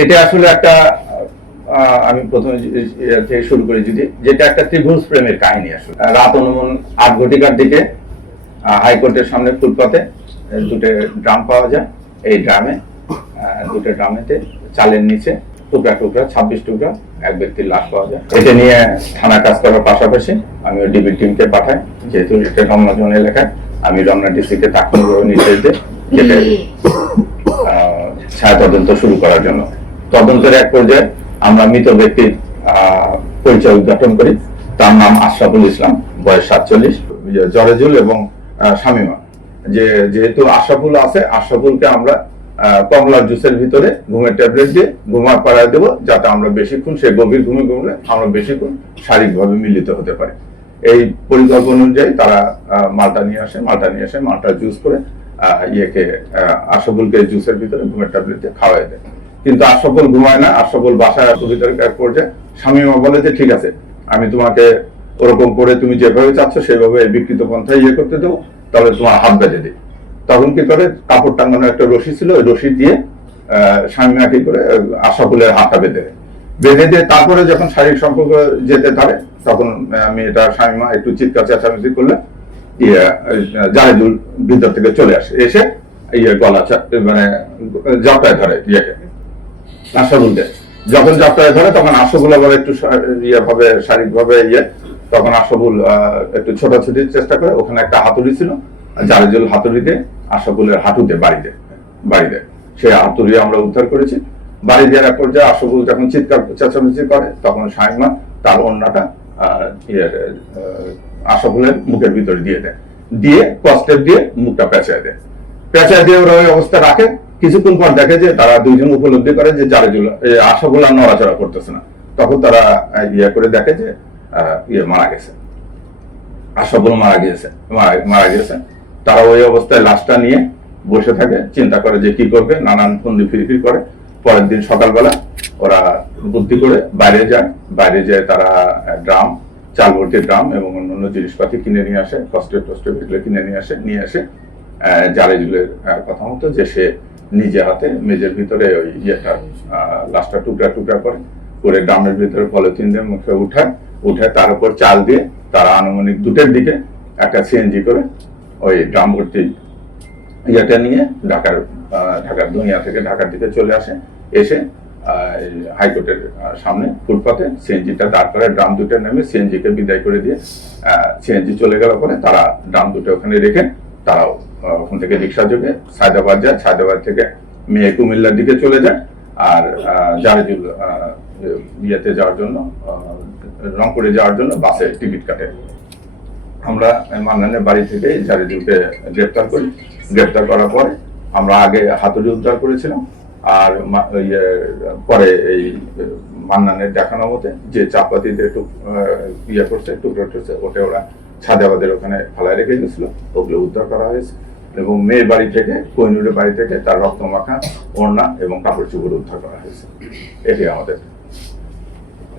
এটা আসলে একটা আমি প্রথমে থেকে শুরু করি যদি যেটা একটা ত্রিভুজ প্রেমের কাহিনী আসলে। রাত অনুমান আট ঘটিকার দিকে হাইকোর্টের সামনে ফুটপাতে আহ, দুটো ড্রাম পাওয়া যায় এই ড্রামে দুটো ড্রামেতে চালের নিচে টুকরা টুকরা ছাব্বিশ টুকরা এক ব্যক্তির লাশ পাওয়া যায়। এটা নিয়ে থানা কাজ করার পাশাপাশি আমি ওই ডিবি টিমকে পাঠাই যেহেতু এটা রমনা জোন এলাকায় আমি রমনা ডিস্ট্রিক্টে তাৎক্ষণিকভাবে নির্দেশ দিই ছায়া তদন্ত শুরু করার জন্য। তদন্তের এক পর্যায়ে আমরা মৃত ব্যক্তির পরিচয় উদ্ঘাটন করি। তার নাম আশরাফুল ইসলাম বয়স সাতচল্লিশ। জরেজুল এবং শামিমা। যে যেহেতু আশরাফুল আছে আশরাফুলকে আমরা কমলার জুসের ভিতরে ঘুমের ট্যাবলেট দিয়ে ঘুমা পাড়ায় দেবো যাতে আমরা বেশিক্ষণ সে গভীর ঘুমে ঘুমলে আমরা বেশিক্ষণ শারীরিকভাবে মিলিত হতে পারি। এই পরিকল্পনা অনুযায়ী তারা মালটা নিয়ে আসে মালটা নিয়ে আসে মালটা জুস করে ইয়েকে আহ, আশরাফুলকে জুসের ভিতরে ঘুমের ট্যাবলেট দিয়ে খাওয়াই দেয়। কিন্তু আশরাফুল ঘুমায় না আশরাফুল বাসায় আসো ভিতরে এক পর্যায়ে শামীমা বলে যে ঠিক আছে আমি তোমাকে ওরকম করে তুমি যেভাবে চাচ্ছ সেভাবে বিকৃত পন্থায় ইয়ে করতে দেবো। তাহলে তোমার হাত বেঁধে দিই তখন কি করে? কাপড় টাঙানো একটা রশি ছিল ওই রশি দিয়ে আহ, শামীমা কি করে? আহ, আশরাফুলের হাতটা বেঁধে বেঁধে দিয়ে তারপরে যখন শারীরিক সম্পর্ক যেতে পারে তখন আমি এটা শামীমা একটু চিৎকার চেঁচামেচি করলে ইয়ে জাহিদুল ভিতর থেকে চলে আসে। এসে ইয়ে গলা মানে জাপটায় ধরে ইয়েকে। আশাবুলকে যখন যাত্রায় ধরে তখন আশাবুল আবার একটু ইয়ে ভাবে শারীরিক ভাবে ইয়ে তখন আশাবুল একটু ছোটাছুটির চেষ্টা করে। ওখানে একটা হাতুড়ি ছিল জারিজুল হাতুড়িতে আশাবুলের হাঁটুতে বাড়ি দেয় বাড়ি দেয় সেই হাতুড়ি আমরা উদ্ধার করেছি। বাড়ি দেওয়ার এক পর্যায়ে আশাবুল যখন চিৎকার, চেঁচামেচি করে, তখন শাইমা তার অন্যটা ইয়ে আশাবুলের মুখের ভিতরে দিয়ে দেয়। দিয়ে কষ্টের দিয়ে মুখটা পেঁচায় দেয়। পেঁচায় দিয়ে ওরা ওই অবস্থা রাখে। কিছুক্ষণ পর দেখে যে তারা দুইজন উপলব্ধি করে যে জারেজুল আশাগুলো আর নড়াচড়া করতেছে না। তখন তারা ইয়ে করে দেখে যে ইয়ে মারা গেছে। আশাবুল মারা গিয়েছে, মারা- গেছে তারা ওই অবস্থায় লাশটা নিয়ে বসে থাকে, চিন্তা করে যে কি করবে, নানান ফন্দি ফিরফির করে। পরের দিন সকালবেলা ওরা বুদ্ধি করে বাইরে যায়। বাইরে যায় তারা ড্রাম চাল ভর্তি ড্রাম এবং অন্যান্য জিনিসপাতি কিনে নিয়ে আসে কষ্টে এগুলো কিনে নিয়ে আসে নিয়ে আসে জারেজুলের কথা মতো যে সে নিজে হাতে মেজের ভিতরে ওই ইয়েটা লাশটা টুকরা টুকরা করে করে ড্রামের ভিতরে পলিথিন দিয়ে মুখে উঠায় উঠে তার উপর চাল দিয়ে তারা আনুমানিক দুটের দিকে একটা সিএনজি করে ওই ড্রাম ভর্তি ইয়েটা নিয়ে ঢাকার ঢাকার দুনিয়া থেকে ঢাকার দিকে চলে আসে। এসে হাইকোর্টের সামনে ফুটপাতে সিএনজিটা দাঁড় করে, ড্রাম দুটো নেমে সিএনজি কে বিদায় করে দিয়ে সিএনজি চলে গেল পরে তারা ড্রাম দুটো ওখানে রেখে তারাও ওখান থেকে রিক্সা যোগে সায়দাবাদ যায় সায়দাবাদ থেকে মেয়ে কুমিল্লার দিকে চলে যায় আর জারেজুল ইয়েতে যাওয়ার জন্য রংপুরে যাওয়ার জন্য বাসে টিকিট কাটে। আমরা মান্নানের বাড়ি থেকে জারিদুলকে গ্রেপ্তার করি। গ্রেপ্তার করার পরে আমরা আগে হাতুড়ি উদ্ধার করেছিলাম আর ইয়ে, পরে এই মান্নানের দেখানো মতে যে চাপাতিতে একটু ইয়ে করছে টুকরো করছে ওটা ওরা ছাদাবাদের ওখানে ফেলায় রেখে গেছিল ওগুলো উদ্ধার করা হয়েছে। এবং মেয়ের বাড়ি থেকে কোহিনুরের বাড়ি থেকে তার রক্ত মাখা, ওড়না এবং কাপড় চুপড় উদ্ধার করা হয়েছে। এটি আমাদের